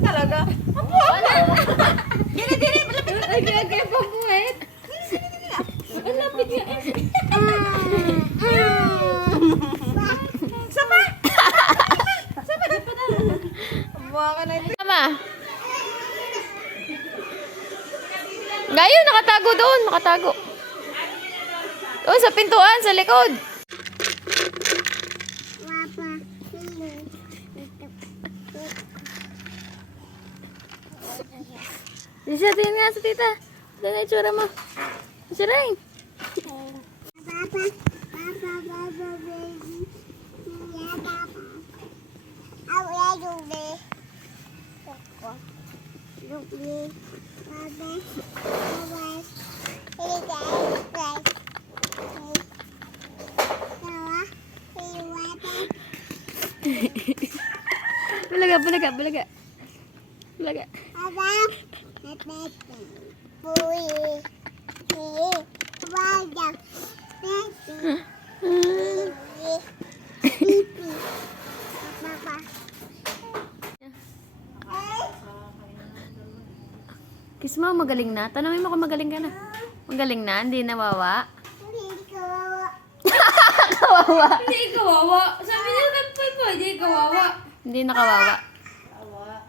talaga. Dili, dili, malapit na. Ay, kaya pagbuhet. Ang lapit niya. Sama! Sama, di pa na. Buha ka na ito. Tama. Ngayon, nakatago doon. Nakatago. Doon sa pintuan, sa likod. Lisa, tingin nga sa tita. Ito na itsura mo. Lisa rin. Balaga, balaga, balaga. Balaga. Kiss mo, magaling na. Tanungin mo kung magaling ka na. Magaling na, hindi nawawa. Kawawa. Hindi kawawa. Sabi niya, nagpoy po, hindi kawawa. Hindi na kawawa.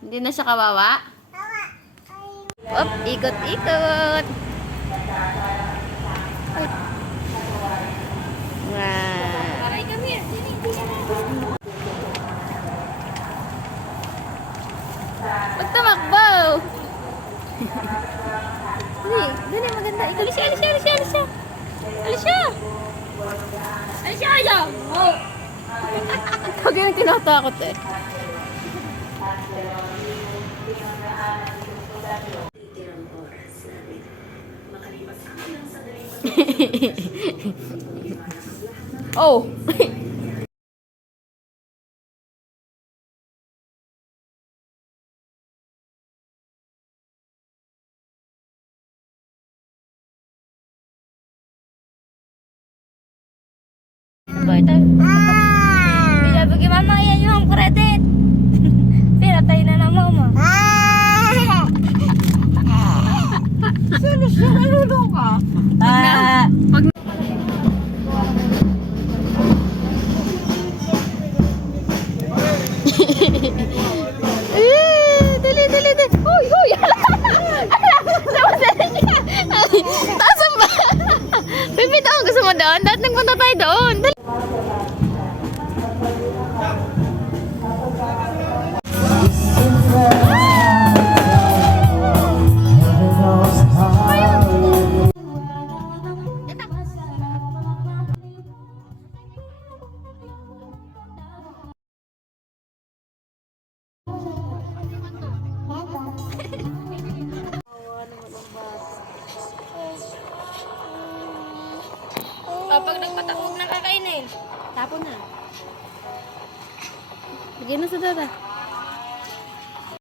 Hindi na siya kawawa. Op, ikot-ikot. Wow. Aray kami. Huwag tumakbo. Dali, dali, maganda. Ikaw, Alicia, Alicia, Alicia, Alicia. Alicia. Alicia, ayaw. Oh. Huwag yung tinatakot eh. Oh. Sabi kay mama, yan yung credit. Pinatay na na mama. Sino siya? Nalulo ka? Pag dali, dali, dali. Uy, uy. Taas ang ba? Pipit ako, gusto mo doon? Dahil nagpunta tayo doon. Dali. Pag nagpatak, huwag nang kakainin. Tapon na. Lagyan na sa dada.